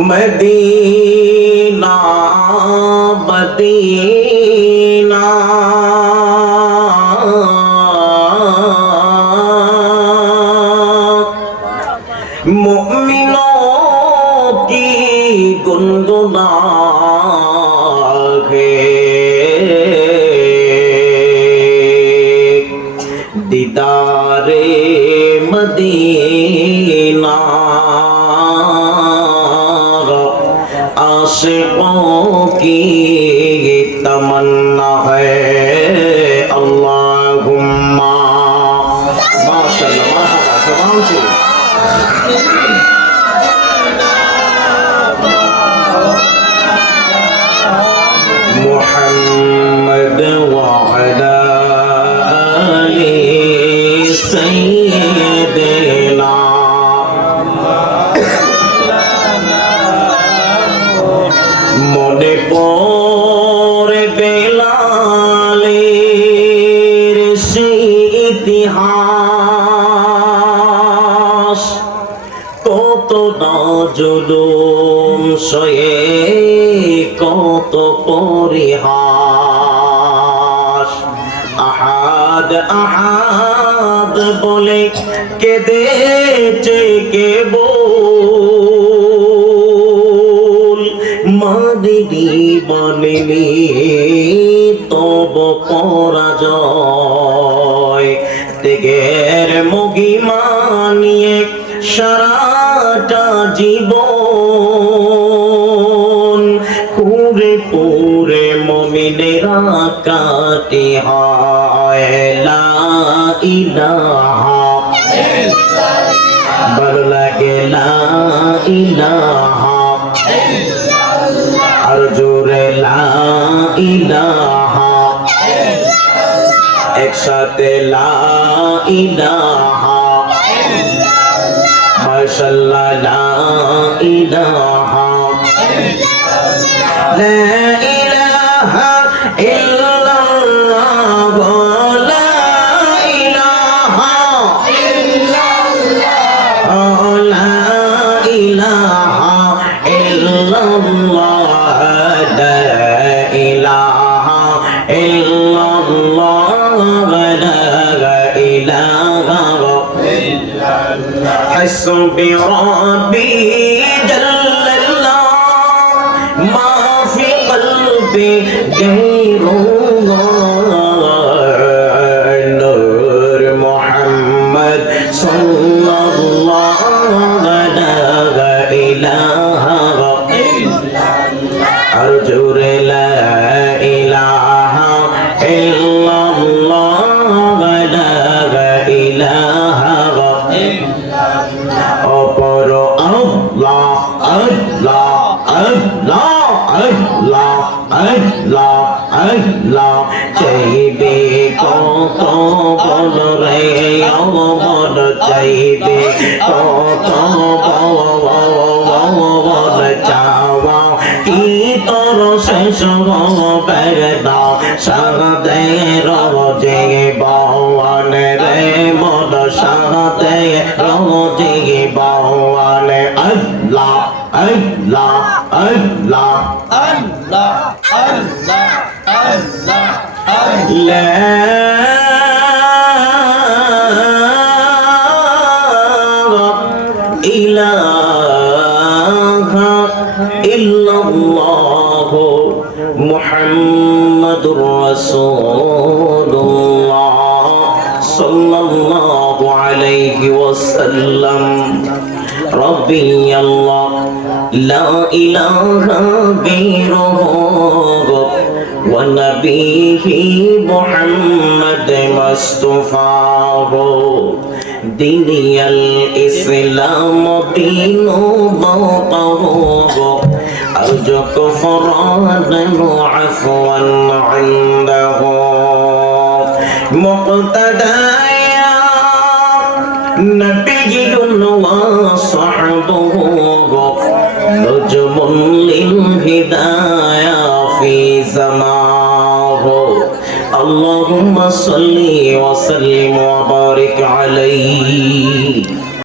Medina Medina मोमिनों की गुनगुना दीदारे Medina आशिकों की तमन्ना है अल्लाहुम्मा माशाअल्लाह मुहम्मद व अला आलि सय्यिदना मने पड़े बेलालेर সেই ইতিহাস কত না জুলুম সয়ে কত পরিহাস আহাদ আহাদ বলে কেঁদেছে কেবল মানিনি তব পরাজয় ত্যাগের মহিমা নিয়ে সারাটা জীবন পুরে পুরে মুমিনেরা কাটে হয় লা ইলাহা ভালো লাগে লা ইলাহা আর জোরে লা ইলাহা একসাথে লা ইলাহা মাশাআল্লাহ লা ইলাহা লা ইলাহা ইল্লাল্লাহ লা ইলাহা ইল্লাল্লাহ লা ইলাহা ইল্লাল্লাহ লা ইলাহা ইল্লাল্লাহ লা ইলাহা حسبي ربي جل الله ما في قلبي غير الله نور محمد صلى الله لا إله إلا الله أرجو لا إله إلا الله لا إله অপর আল্লাহ আল্লাহ আল্লাহ আল্লাহ আল্লাহ আল্লাহ চাইবে কত বল রে অমর চাইবে কত বল চাওয়া কি তোর শেষ হবে দাও সাদে রোজে বাওয়ান রে মন সাদে রোজে বাওয়ান আল্লাহ আল্লাহ আল্লাহ আল্লাহ আল্লাহ আল্লাহ ইলাহা ইল্লাল্লাহ মুহাম্মাদুর রাসূলুল্লাহ সাল্লাল্লাহু আলাইহি ওয়াসাল্লাম রব্বি আল্লাহ লা ইলাহা গায়রুহু ওয়া নবিহি মুহাম্মদ মুস্তাফাহু দিনিয়াল ইসলাম দীনু বাতাহু أرجو كفرانا وعفوا عنده مقتدايا نبي وصحبه نجم للهدايا في زمانه اللهم صل وسلم